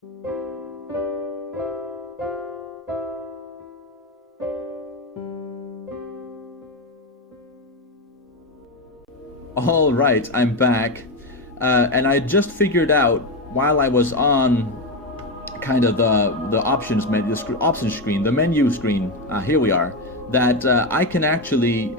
All right, I'm back, and I just figured out while I was on kind of the options menu, options screen, the menu screen. Here we are. That I can actually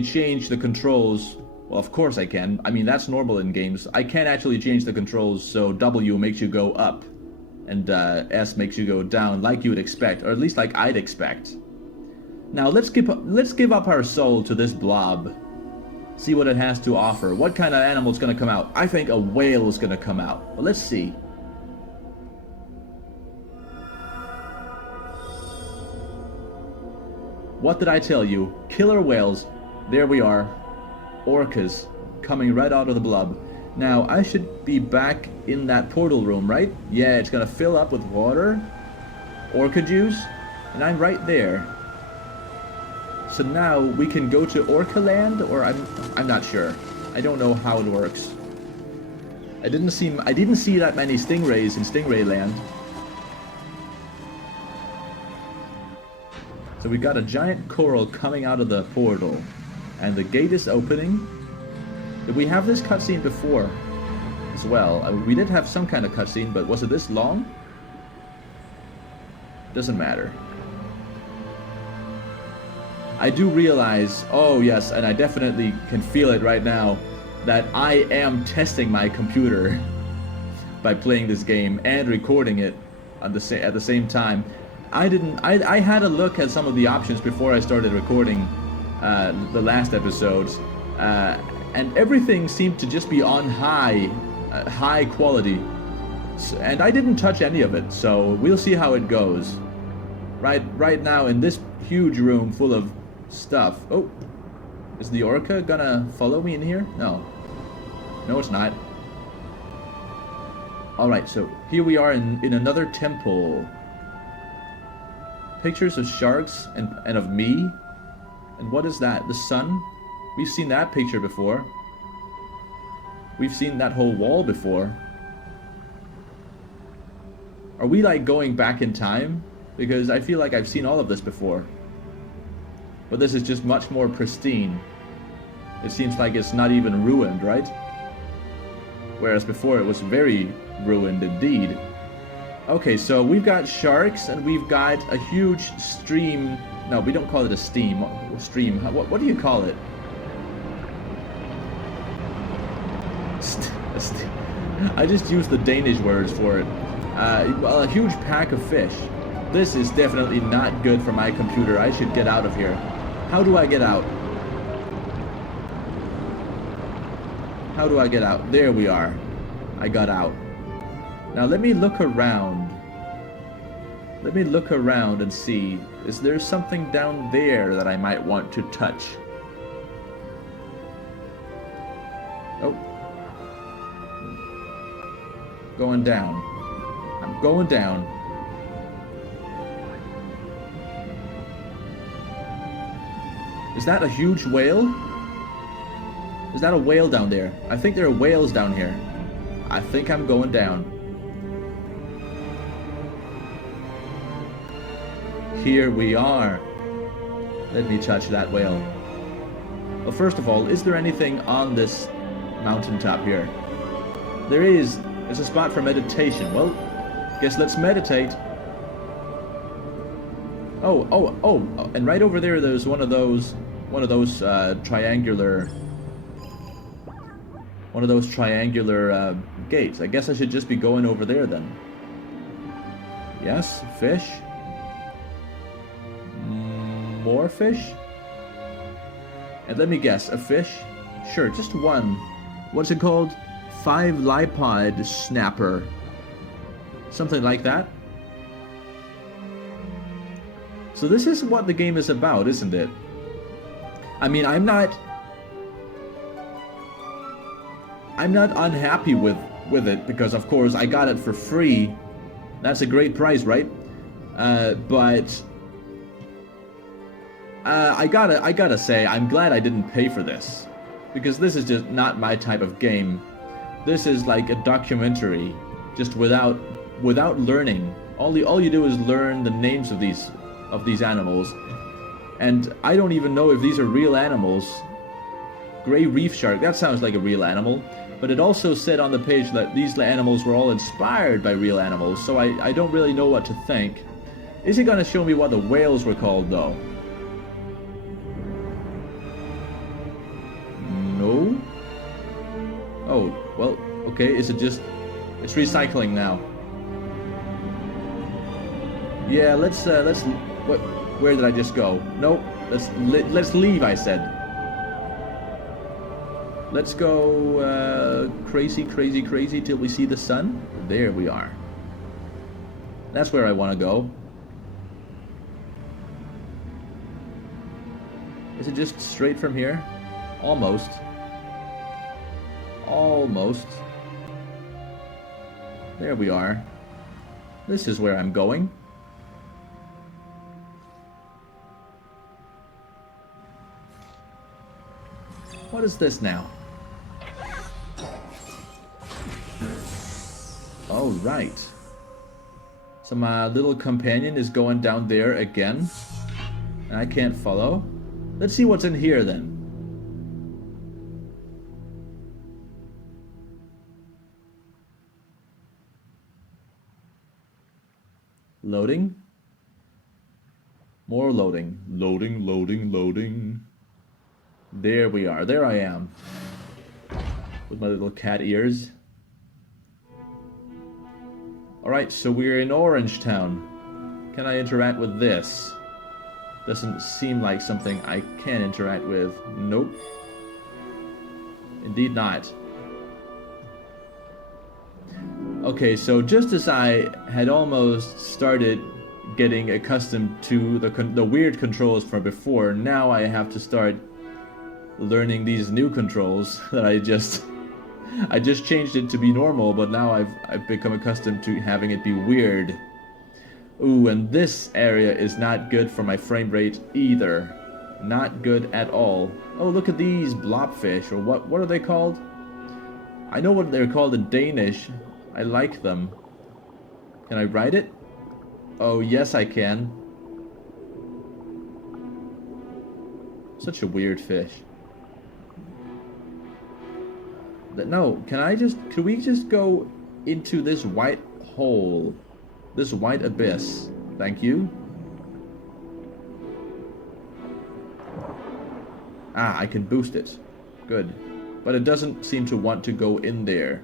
change the controls. Well, of course I can. I mean, that's normal in games. I can actually change the controls so W makes you go up, and S makes you go down, like you would expect, or at least like I'd expect. Now let's give up our soul to this blob. See what it has to offer. What kind of animal's gonna come out? I think a whale is gonna come out. Well, let's see. What did I tell you? Killer whales. There we are. Orcas coming right out of the blob. Now, I should be back in that portal room, right? Yeah, it's gonna fill up with water, orca juice, and I'm right there. So now we can go to Orca Land, or I'm not sure. I don't know how it works. I didn't see that many stingrays in Stingray Land. So we got a giant coral coming out of the portal, and the gate is opening. Did we have this cutscene before as well? We did have some kind of cutscene, but was it this long? Doesn't matter. I do realize, oh yes, and I definitely can feel it right now, that I am testing my computer by playing this game and recording it at the same time. I had a look at some of the options before I started recording the last episodes, and everything seemed to just be on high quality, and I didn't touch any of it, so we'll see how it goes. Right now in this huge room full of stuff. Oh, is the orca gonna follow me in here? No, it's not. Alright, so here we are in another temple. Pictures of sharks and of me. And what is that? The sun? We've seen that picture before. We've seen that whole wall before. Are we like going back in time? Because I feel like I've seen all of this before. But this is just much more pristine. It seems like it's not even ruined, right? Whereas before it was very ruined indeed. Okay, so we've got sharks and we've got a huge stream. No, we don't call it a stream. What do you call it? I just use the Danish words for it. Well, a huge pack of fish. This is definitely not good for my computer. I should get out of here. How do I get out? How do I get out? There we are. I got out. Now let me look around. Let me look around and see. Is there something down there that I might want to touch? Oh. Going down. I'm going down. Is that a huge whale? Is that a whale down there? I think there are whales down here. I think I'm going down. Here we are. Let me touch that whale. Well, first of all, is there anything on this mountaintop here? There is. It's a spot for meditation. Well, guess let's meditate. Oh, and right over there, there's one of those triangular gates. I guess I should just be going over there then. Yes, fish. More fish. And let me guess, a fish? Sure, just one. What's it called? 5-lipod snapper. Something like that. So this is what the game is about, isn't it? I mean, I'm not unhappy with it because of course I got it for free. That's a great price, right? But I gotta say I'm glad I didn't pay for this, because this is just not my type of game. This is like a documentary, just without without learning. All you do is learn the names of these animals, and I don't even know if these are real animals. Gray reef shark, that sounds like a real animal, but it also said on the page that these animals were all inspired by real animals, so I don't really know what to think. Is it gonna show me what the whales were called though? No? Oh, well, okay, is it just... It's recycling now. Yeah, let's what, where did I just go? Nope, let's leave, I said. Let's go crazy, crazy, crazy till we see the sun. There we are. That's where I want to go. Is it just straight from here? Almost. Almost. There we are. This is where I'm going. What is this now? All right. So my little companion is going down there again, and I can't follow. Let's see what's in here then. Loading. More loading. Loading, loading, loading. There we are. There I am. With my little cat ears. Alright, so we're in Orange Town. Can I interact with this? Doesn't seem like something I can interact with. Nope. Indeed not. Okay, so just as I had almost started getting accustomed to the weird controls from before, now I have to start learning these new controls that I just changed it to be normal, but now I've become accustomed to having it be weird. Ooh, and this area is not good for my frame rate either. Not good at all. Oh, look at these blobfish, or what are they called? I know what they're called in Danish. I like them. Can I ride it? Oh, yes I can. Such a weird fish. No, could we just go into this white hole? This white abyss. Thank you. Ah, I can boost it. Good. But it doesn't seem to want to go in there.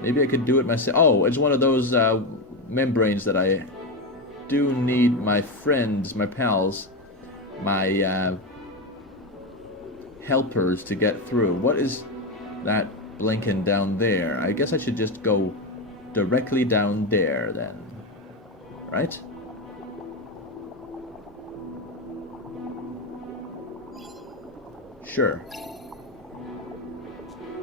Maybe I could do it myself. Oh, it's one of those membranes that I do need my friends, my pals, my helpers to get through. What is that blinking down there? I guess I should just go directly down there then. Right? Sure.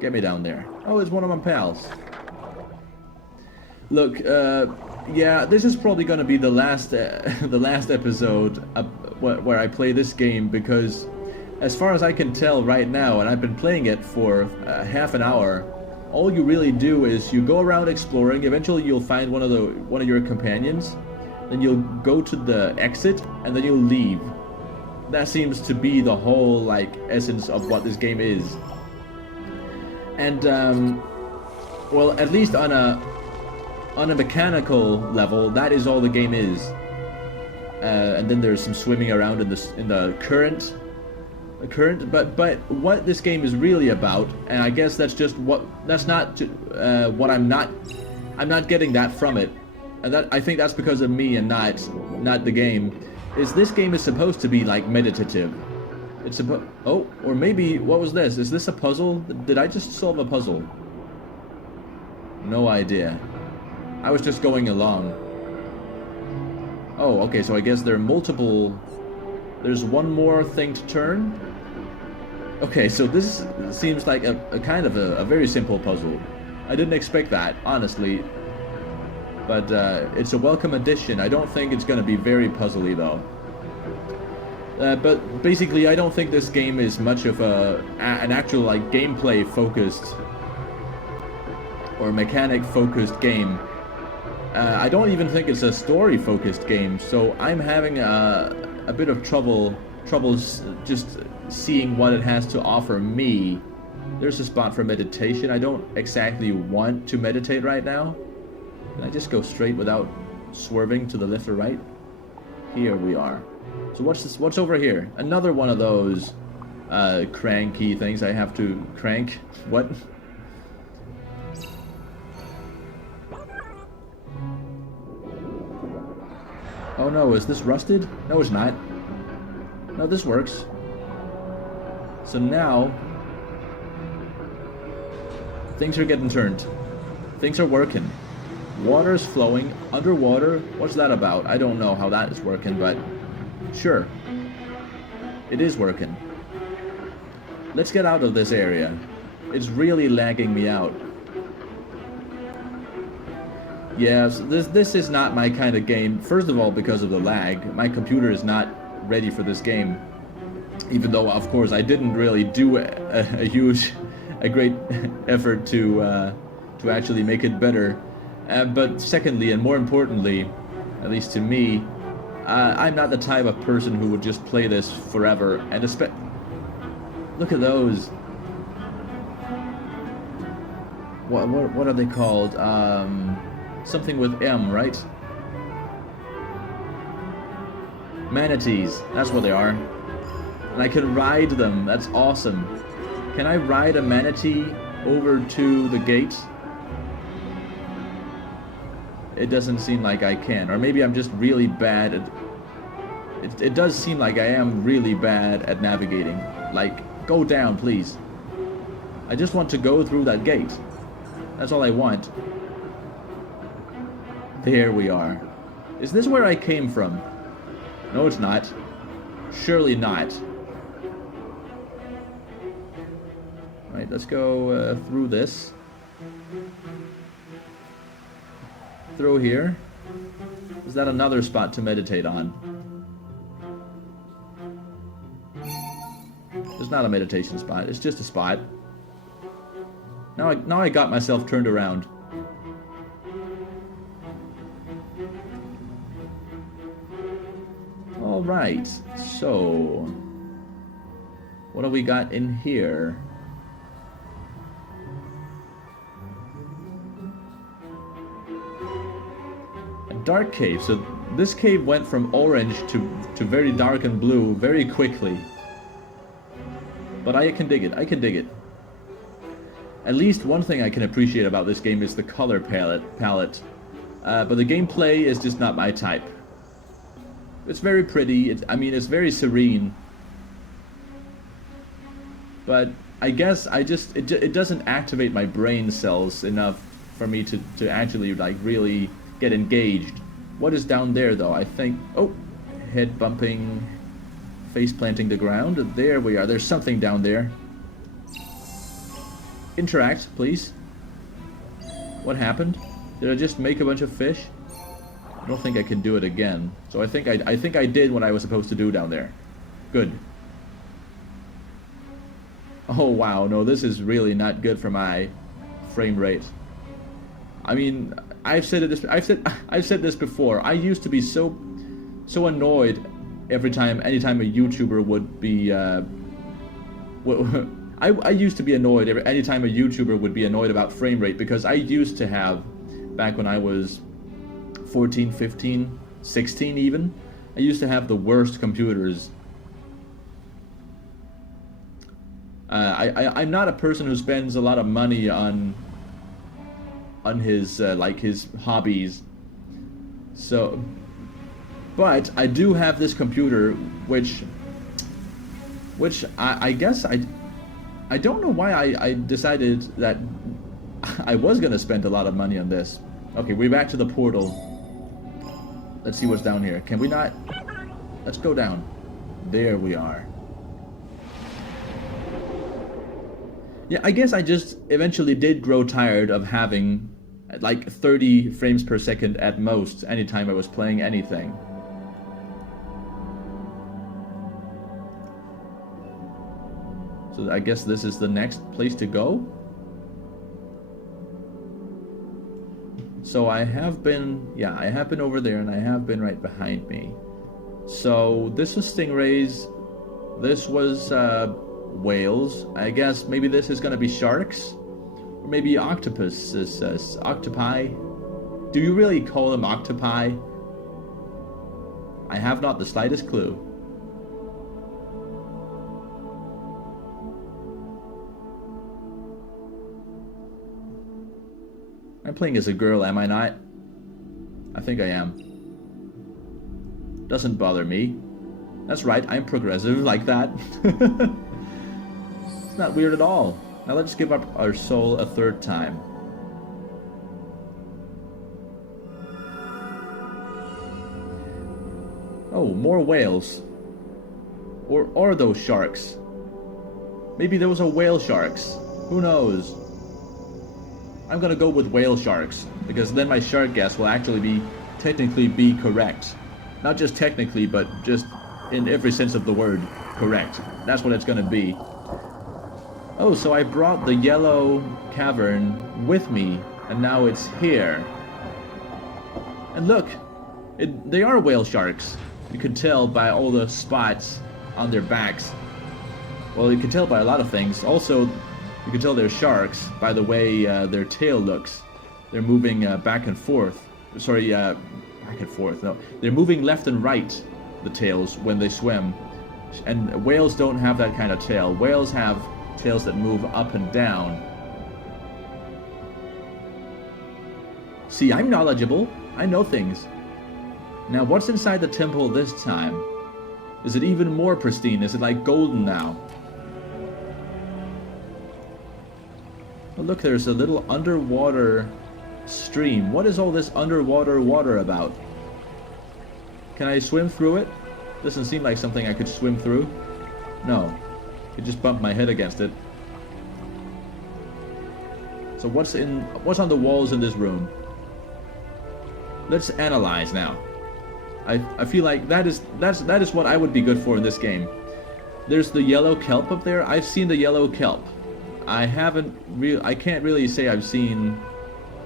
Get me down there. Oh, it's one of my pals. Look, yeah, this is probably gonna be the last episode where I play this game, because as far as I can tell right now, and I've been playing it for half an hour, all you really do is you go around exploring. Eventually you'll find one of your companions, then you'll go to the exit, and then you'll leave. That seems to be the whole essence of what this game is. And well, at least on a mechanical level, that is all the game is. And then there's some swimming around in the current. But what this game is really about, and I guess that's not what I'm not getting that from it, and that I think that's because of me and not the game. Is this game is supposed to be meditative. It's oh, or maybe what was this? Is this a puzzle? Did I just solve a puzzle? No idea. I was just going along. Oh, okay, so I guess there are multiple... There's one more thing to turn? Okay, so this seems like a kind of a very simple puzzle. I didn't expect that, honestly. But it's a welcome addition. I don't think it's going to be very puzzly, though. But basically, I don't think this game is much of an actual gameplay-focused or mechanic-focused game. I don't even think it's a story-focused game, so I'm having a bit of troubles just seeing what it has to offer me. There's a spot for meditation. I don't exactly want to meditate right now. Can I just go straight without swerving to the left or right? Here we are. So what's this? What's over here? Another one of those cranky things I have to crank. What? Oh no, is this rusted? No, it's not. No, this works. So now things are getting turned. Things are working. Water's flowing underwater. What's that about? I don't know how that is working, but sure. It is working. Let's get out of this area. It's really lagging me out. Yes, this is not my kind of game. First of all, because of the lag. My computer is not ready for this game. Even though, of course, I didn't really do a great effort to actually make it better. But secondly, and more importantly, at least to me, I'm not the type of person who would just play this forever. And look at those. What are they called? Something with M, right? Manatees. That's what they are. And I can ride them. That's awesome. Can I ride a manatee over to the gate? It doesn't seem like I can. Or maybe I'm just really bad at... It does seem like I am really bad at navigating. Like, go down, please. I just want to go through that gate. That's all I want. There we are. Is this where I came from? No, it's not. Surely not. Right, let's go through this. Through here. Is that another spot to meditate on? It's not a meditation spot. It's just a spot. Now I got myself turned around. All right. So, what do we got in here? A dark cave. So this cave went from orange to very dark and blue very quickly. But I can dig it. I can dig it. At least one thing I can appreciate about this game is the color palette. But the gameplay is just not my type. It's very pretty. I mean, it's very serene. But I guess it doesn't activate my brain cells enough for me to actually like really get engaged. What is down there though? I think, oh, head bumping, face planting the ground. There we are. There's something down there. Interact, please. What happened? Did I just make a bunch of fish? I don't think I can do it again. So I think I did what I was supposed to do down there. Good. Oh wow, no, this is really not good for my frame rate. I mean, I've said this before. I used to be so annoyed anytime a YouTuber would be I used to be annoyed anytime a YouTuber would be annoyed about frame rate, because I used to have, back when I was 14, 15, 16 even, I used to have the worst computers. I'm not a person who spends a lot of money on his like his hobbies. So, but I do have this computer, which I guess I don't know why I decided that I was gonna spend a lot of money on this. Okay, we're back to the portal. Let's see what's down here. Can we not? Let's go down. There we are. Yeah, I guess I just eventually did grow tired of having like 30 frames per second at most anytime I was playing anything. So I guess this is the next place to go. So I have been, yeah, I have been over there, and I have been right behind me. So this was stingrays. This was whales. I guess maybe this is gonna be sharks, or maybe octopus. This octopi. Do you really call them octopi? I have not the slightest clue. I'm playing as a girl, am I not? I think I am. Doesn't bother me. That's right, I'm progressive like that. It's not weird at all. Now let's give up our soul a third time. Oh, more whales. Or are those sharks? Maybe those are whale sharks. Who knows? I'm gonna go with whale sharks, because then my shark guess will actually be technically be correct. Not just technically, but just in every sense of the word, correct. That's what it's gonna be. Oh, so I brought the yellow cavern with me, and now it's here. And look, they are whale sharks. You can tell by all the spots on their backs. Well, you can tell by a lot of things. Also, you can tell they're sharks by the way their tail looks. They're moving back and forth. Sorry, back and forth. No, they're moving left and right, the tails, when they swim. And whales don't have that kind of tail. Whales have tails that move up and down. See, I'm knowledgeable. I know things. Now, what's inside the temple this time? Is it even more pristine? Is it like golden now? Oh, look, there's a little underwater stream. What is all this underwater water about? Can I swim through it? Doesn't seem like something I could swim through. No. I just bumped my head against it. So what's on the walls in this room? Let's analyze now. I feel like that is what I would be good for in this game. There's the yellow kelp up there. I've seen the yellow kelp. I can't really say I've seen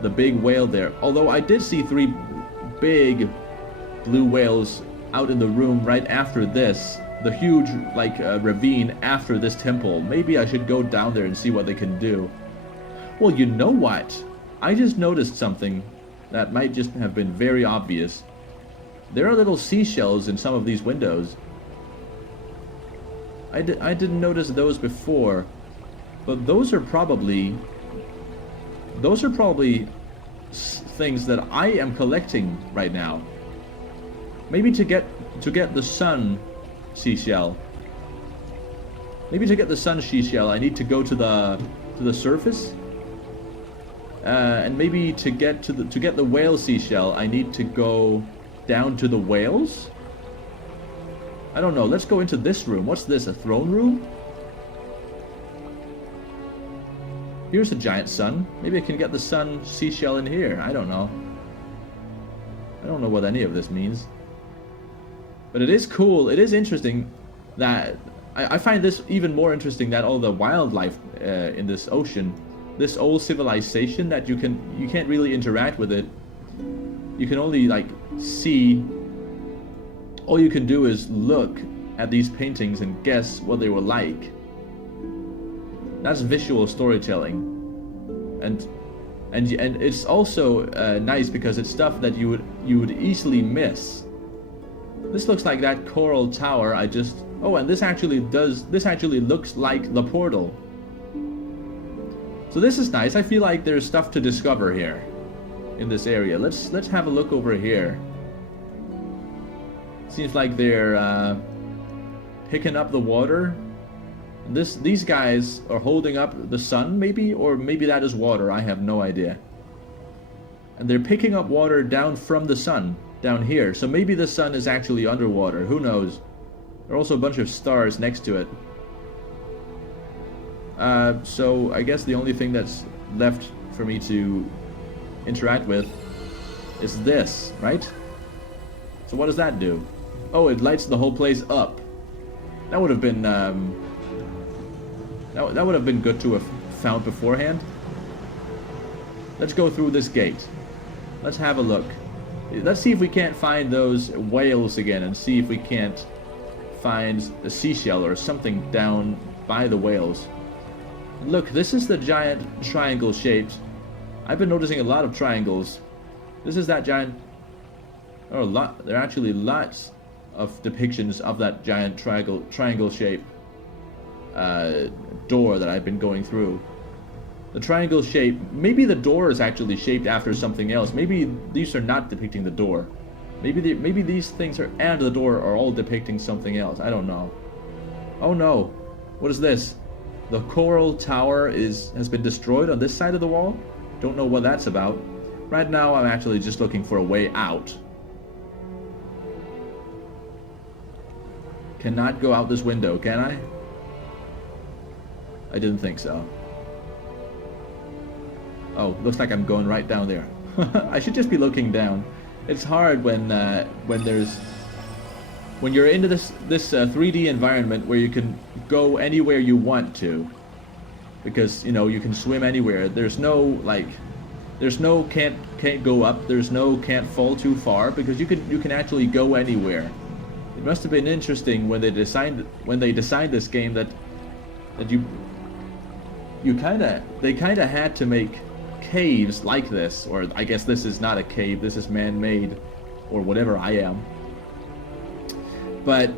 the big whale there. Although I did see 3 big blue whales out in the room right after this. The huge ravine after this temple. Maybe I should go down there and see what they can do. Well, you know what? I just noticed something that might just have been very obvious. There are little seashells in some of these windows. I didn't notice those before, but those are probably things that I am collecting right now. Maybe to get the sun seashell. Maybe to get the sun seashell, I need to go to the surface. And maybe to get the whale seashell, I need to go down to the whales? I don't know. Let's go into this room. What's this? A throne room? Here's a giant sun. Maybe I can get the sun seashell in here. I don't know. I don't know what any of this means. But it is cool. It is interesting that... I find this even more interesting than all the wildlife in this ocean. This old civilization that you can't really interact with it. You can only see. All you can do is look at these paintings and guess what they were like. That's visual storytelling, and it's also nice because it's stuff that you would easily miss. This looks like that coral tower I just... Oh, and this actually looks like the portal. So this is nice. I feel like there's stuff to discover here in this area. Let's have a look over here. Seems like they're picking up the water. These guys are holding up the sun, maybe, or maybe that is water. I have no idea. And they're picking up water down from the sun down here. So maybe the sun is actually underwater. Who knows? There are also a bunch of stars next to it. So I guess the only thing that's left for me to interact with is this, right? So what does that do? Oh, it lights the whole place up. That would have been that would have been good to have found beforehand. Let's go through this gate. Let's have a look. Let's see if we can't find those whales again, and see if we can't find a seashell or something down by the whales. Look, this is the giant triangle shaped. I've been noticing a lot of triangles. This is that giant... Oh, there are actually lots of depictions of that giant triangle shaped door that I've been going through. The triangle shape, maybe the door is actually shaped after something else. Maybe these are not depicting the door. Maybe these things are and the door are all depicting something else. I don't know. Oh no. What is this? The coral tower has been destroyed on this side of the wall? Don't know what that's about. Right now I'm actually just looking for a way out. Cannot go out this window, can I? I didn't think so. Oh, looks like I'm going right down there. I should just be looking down. It's hard when you're into this 3D environment where you can go anywhere you want to, because you know you can swim anywhere. There's no can't go up. There's no can't fall too far, because you can actually go anywhere. It must have been interesting when they designed this game that they kind of had to make caves like this, or I guess this is not a cave, this is man-made, or whatever I am. But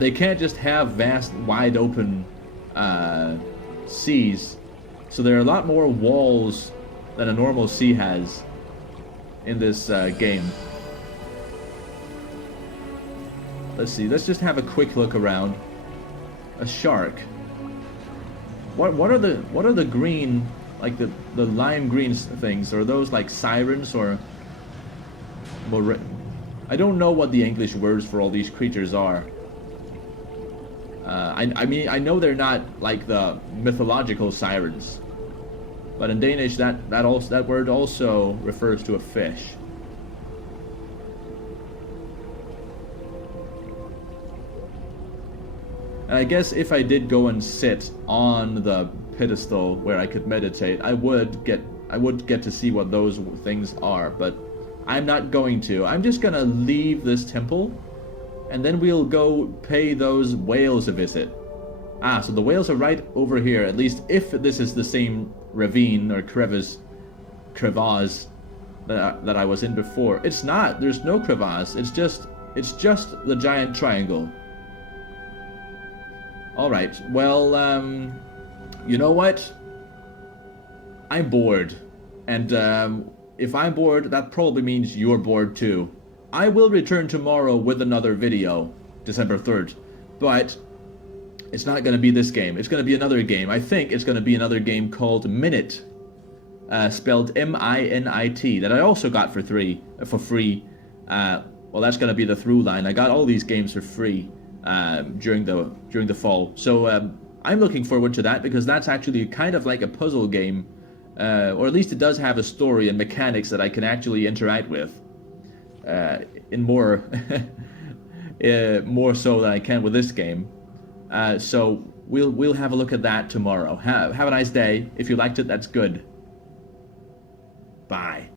they can't just have vast, wide open seas. So there are a lot more walls than a normal sea has in this game. Let's see, let's just have a quick look around. A shark. What are the green, like the lime green things? Are those like sirens or I don't know what the English words for all these creatures are. I mean, I know they're not like the mythological sirens, but in Danish that word also refers to a fish. And I guess if I did go and sit on the pedestal where I could meditate, I would get to see what those things are, but I'm not going to. I'm just gonna leave this temple, and then we'll go pay those whales a visit. Ah, so the whales are right over here, at least if this is the same ravine or crevasse that I was in before. It's not. There's no crevasse. It's just the giant triangle. Alright, well, you know what? I'm bored. And if I'm bored, that probably means you're bored too. I will return tomorrow with another video, December 3rd. But it's not going to be this game. It's going to be another game. I think it's going to be another game called Minit. Spelled M-I-N-I-T. That I also got for free. Well, that's going to be the through line. I got all these games for free. During the fall, so I'm looking forward to that, because that's actually kind of like a puzzle game, or at least it does have a story and mechanics that I can actually interact with in more more so than I can with this game. So we'll have a look at that tomorrow. Have a nice day. If you liked it, that's good. Bye.